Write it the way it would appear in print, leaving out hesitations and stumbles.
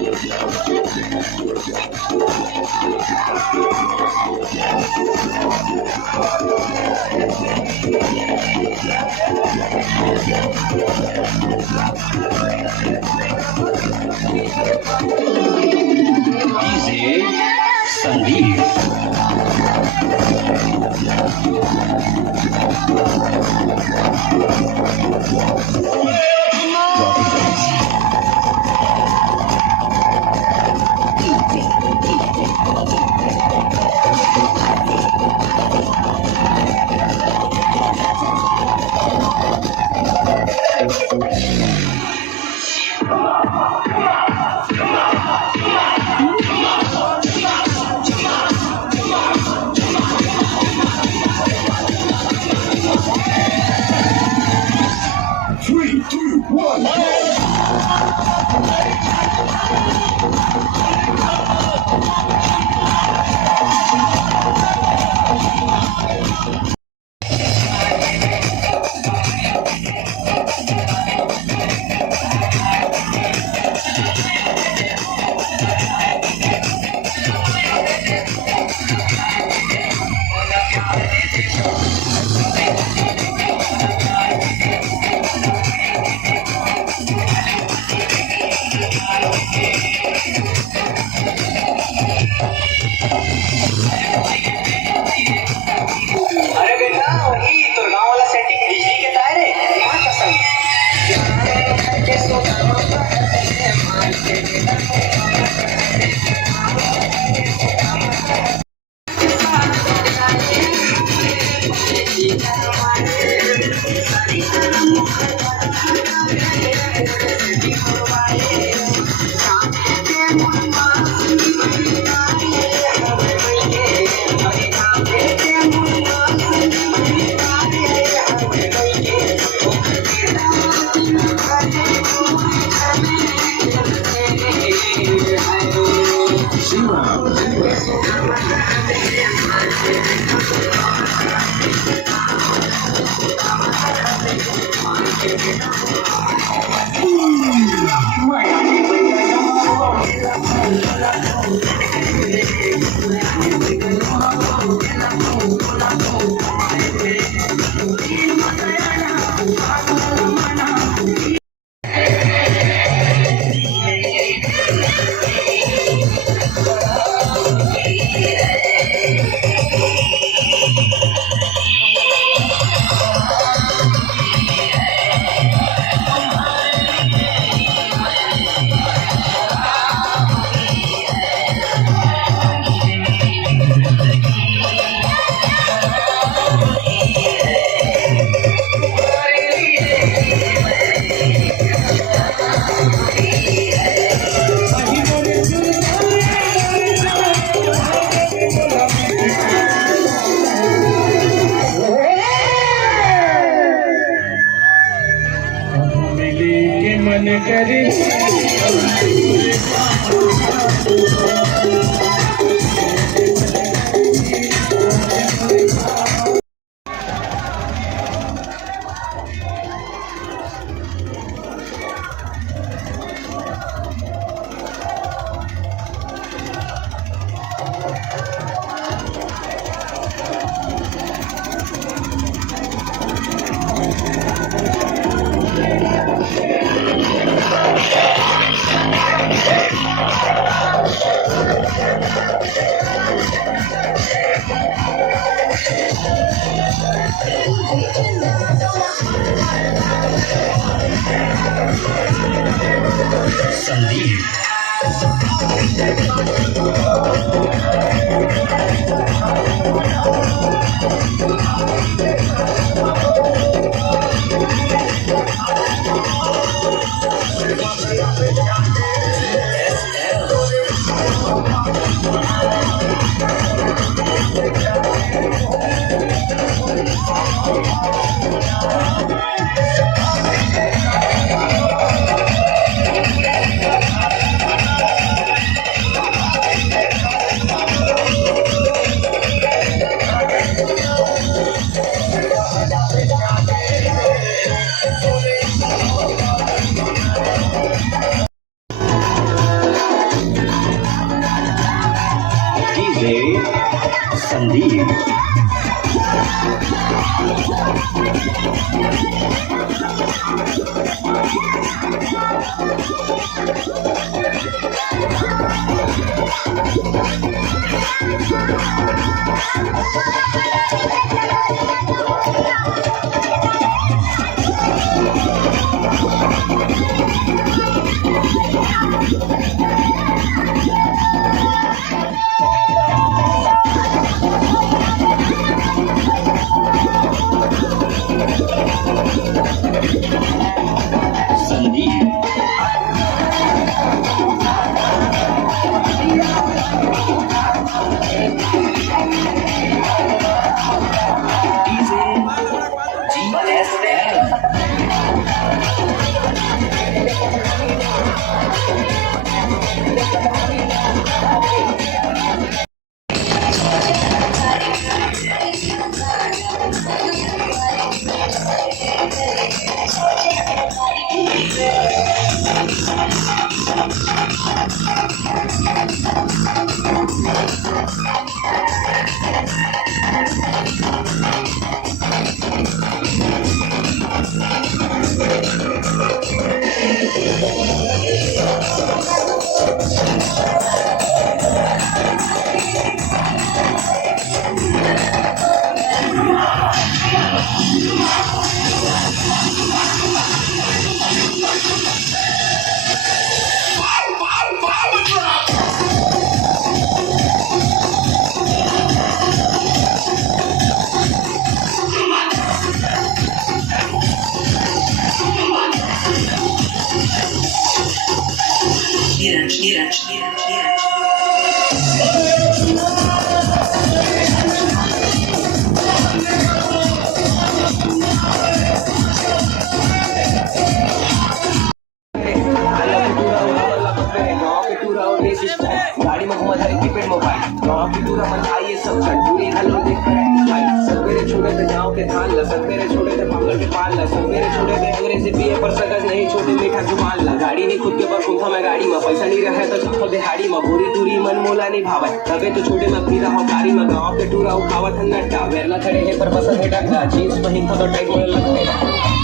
डीजे संदीप। संदीप संदीप गाड़ी में घुमा था कीपैड मोबाइल गाँव की पूरा मन आइए सब छठ पूरी हेलो देख भाई सब मेरे छोटे थे गाँव के थान ला सब मेरे छोटे थे पागल के पाल ला सब मेरे छोटे थे अंग्रेजी बीए पर सकस नहीं छोटे मीठा जुबान ला गाड़ी नहीं खुद के पर कुंठा में गाड़ी में पैसा नहीं रहे तो चप्पल दिहाड़ी में पूरी दूरी मन मोला नहीं भावे तबे तो छोटे में पीरा हो कारी में गाँव के टूरा उठावत नट्टा वेरला खड़े है पर बस है डंगा जींस में ही तो टाइट में लगते